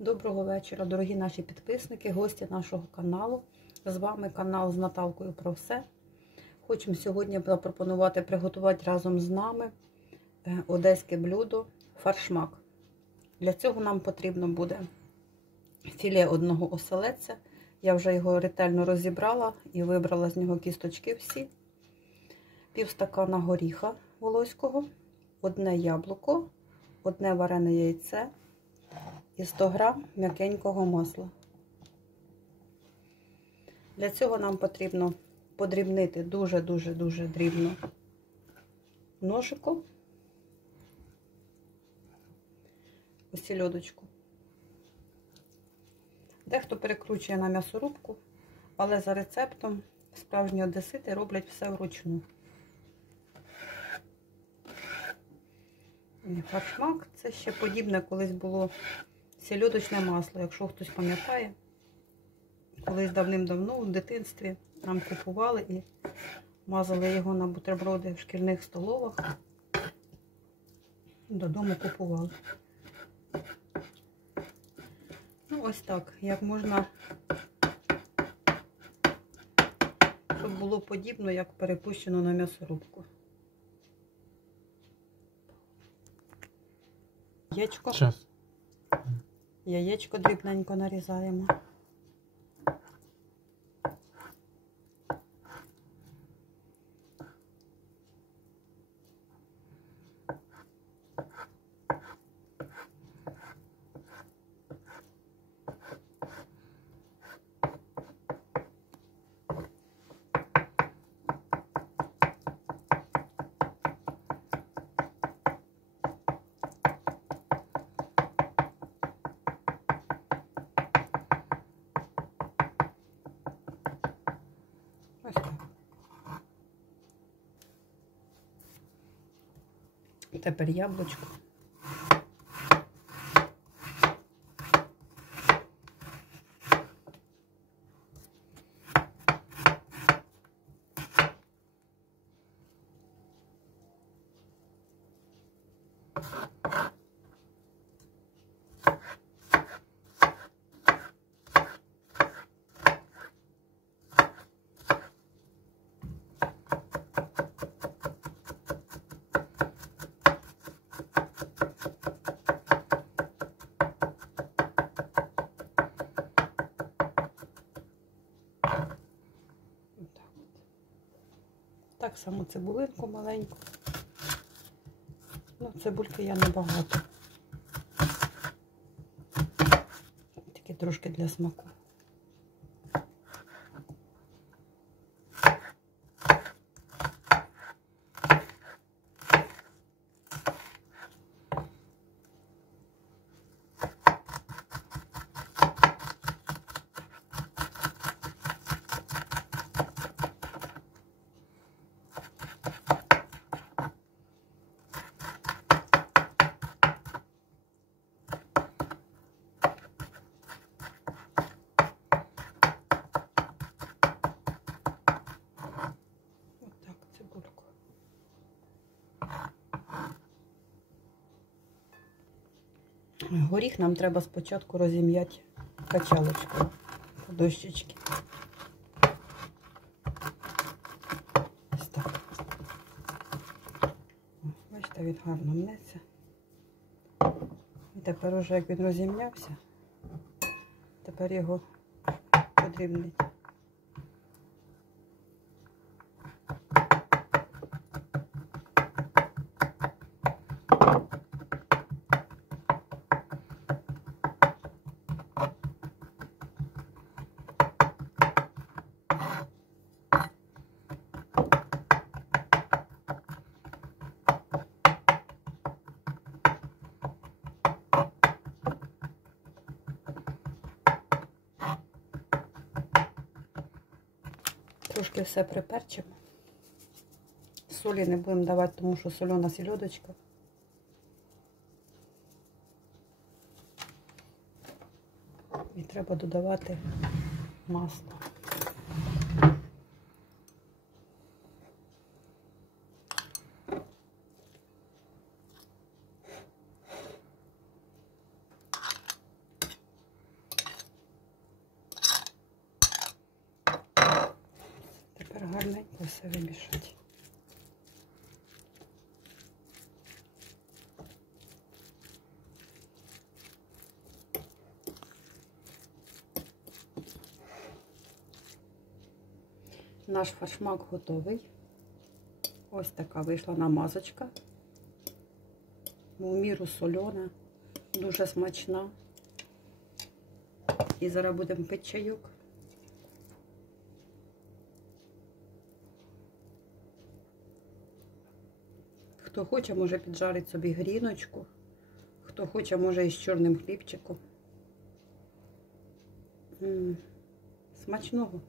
Доброго вечора, дорогі наші підписники, гості нашого каналу. З вами канал з Наталкою про все. Хочемо сьогодні запропонувати приготувати разом з нами е, одеське блюдо фаршмак. Для цього нам потрібно буде філе одного оселедця. Я вже його ретельно розібрала і вибрала з нього кісточки всі. Пів стакана горіха волоського, одне яблуко, одне варене яйце і 100 грам м'якенького масла. Для цього нам потрібно подрібнити дуже-дуже-дуже дрібно ножиком ось сільодочку. Дехто перекручує на м'ясорубку, але за рецептом справжні одесити роблять все вручну. Фаршмак це ще подібне колись було сільодочне масло, якщо хтось пам'ятає. Колись давним-давно в дитинстві нам купували і мазали його на бутерброди в шкільних столовах. Додому купували. Ну, ось так, як можна, щоб було подібно, як перепущено на м'ясорубку. Яєчко. Час. Яєчко дрібненько нарізаємо. Тепер яблучко. Так само цибулинку маленьку. Ну, цибульки я небагато. Тільки трошки для смаку. Горіх нам треба спочатку розім'яти качалочкою по дощечки. Ось так. Бачите, він гарно мнеться. І тепер уже як він розім'явся, тепер його подрібнить. Трошки все приперчимо. Солі не будемо давати, тому що сольона сільодочка. І треба додавати масло. Гарненько все вимішати. Наш фаршмак готовий. Ось така вийшла намазочка. В міру сольона, дуже смачна. І зараз будемо пити чайок. Хто хоче, може піджарити собі гріночку. Хто хоче, може із чорним хлібчиком. М, Смачного.